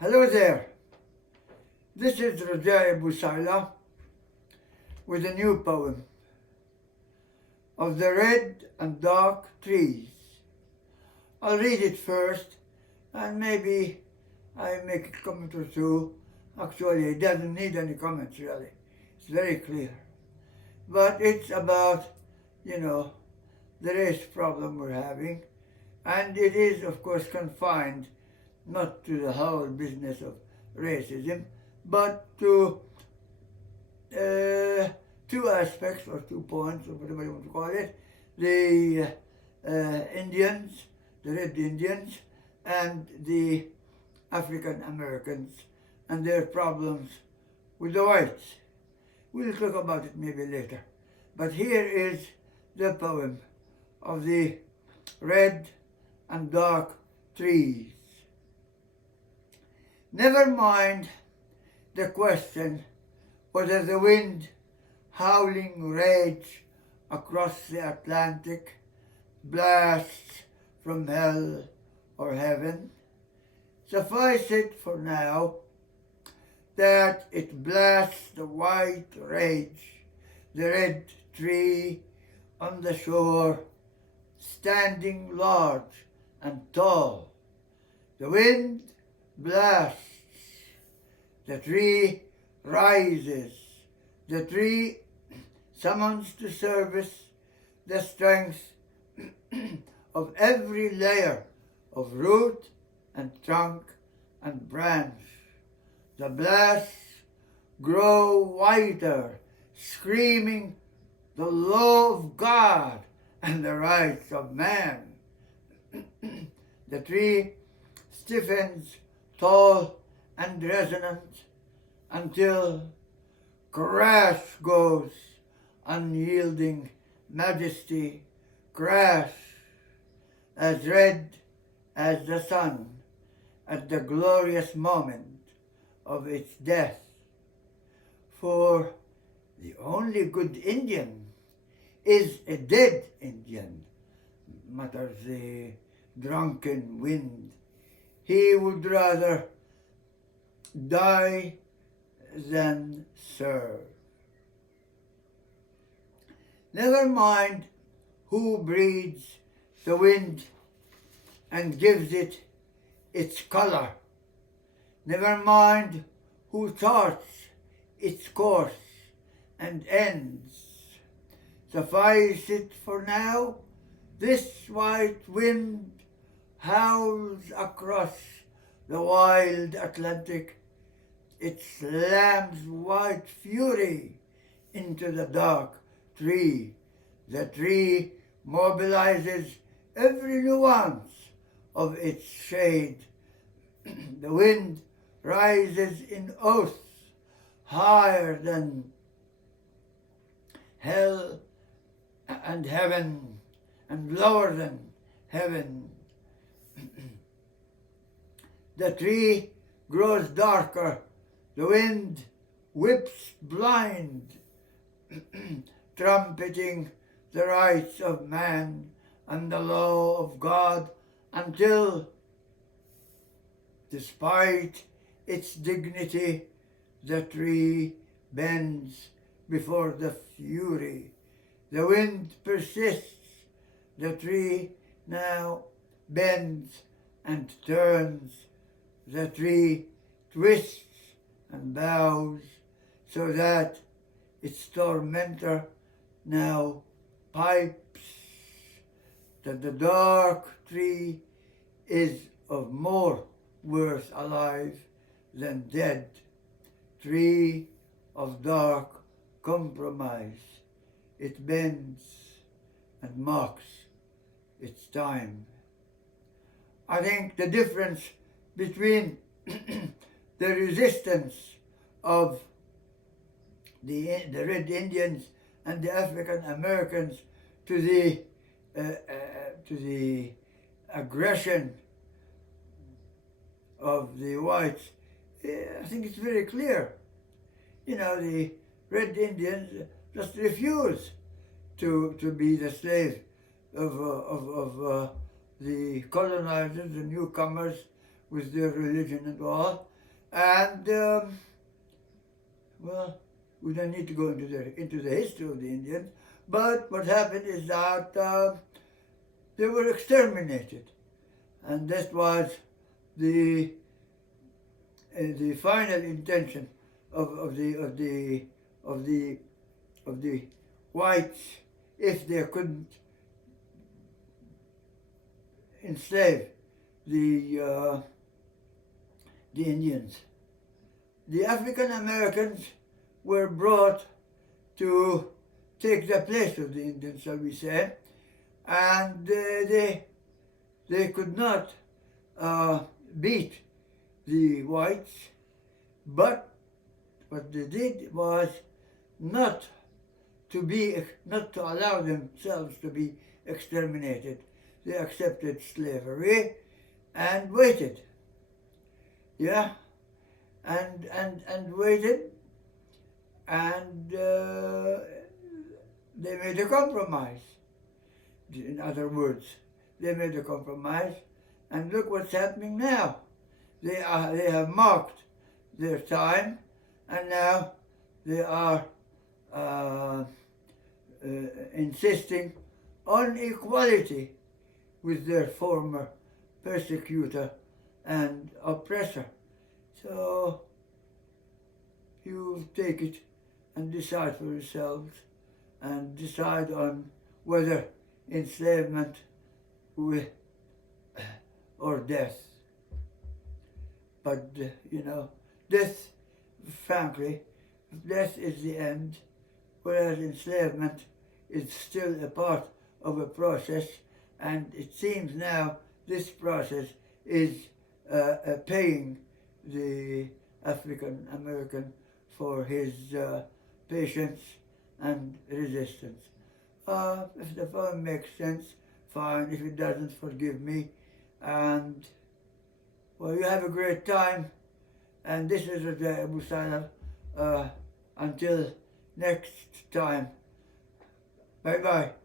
Hello there, this is Reja-e Busailah with a new poem of the red and dark trees. I'll read it first and maybe I make a comment or two. Actually, it doesn't need any comments really, it's very clear. But it's about, the race problem we're having, and it is of course confined not to the whole business of racism, but to two aspects or 2 points or whatever you want to call it, the Indians, the Red Indians, and the African Americans and their problems with the whites. We'll talk about it maybe later. But here is the poem of the red and dark trees. Never mind the question whether the wind howling rage across the Atlantic blasts from hell or heaven. Suffice it for now that it blasts the white rage, the red tree on the shore, standing large and tall. The wind blasts, the tree rises, the tree summons to service the strength of every layer of root and trunk and branch. The blasts grow wider, screaming the law of God and the rights of man. The tree stiffens tall and resonant until crash goes unyielding majesty, crash as red as the sun at the glorious moment of its death. For the only good Indian is a dead Indian, mutters the drunken wind. He would rather die than serve. Never mind who breeds the wind and gives it its color. Never mind who charts its course and ends. Suffice it for now, this white wind howls across the wild Atlantic. It slams white fury into the dark tree. The tree mobilizes every nuance of its shade. The wind rises in oaths higher than hell and heaven and lower than heaven. The tree grows darker, the wind whips blind, trumpeting the rights of man and the law of God until, despite its dignity, the tree bends before the fury. The wind persists, the tree now bends and turns. The tree twists and bows so that its tormentor now pipes that the dark tree is of more worth alive than dead. Tree of dark compromise, it bends and marks its time. I think the difference between the resistance of the Red Indians and the African Americans to the aggression of the whites, I think it's very clear. The Red Indians just refuse to be the slave of the colonizers, the newcomers, with their religion and all. And, well, we don't need to go into the history of the Indians, but what happened is that they were exterminated. And that was the final intention of the whites, if they couldn't enslave the Indians. The African Americans were brought to take the place of the Indians, shall we say, and they could not beat the whites, but what they did was not to allow themselves to be exterminated. They accepted slavery and waited. Yeah, and waited, and they made a compromise. In other words, they made a compromise, and look what's happening now. They have marked their time, and now they are insisting on equality with their former persecutor and oppressor. So you take it and decide for yourselves, and decide on whether enslavement or death. But, death, frankly, death is the end, whereas enslavement is still a part of a process, and it seems now this process is paying the African American for his patience and resistance. If the poem makes sense, fine. If it doesn't, forgive me. And, well, you have a great time. And this is Reja-e Busailah. Until next time. Bye-bye.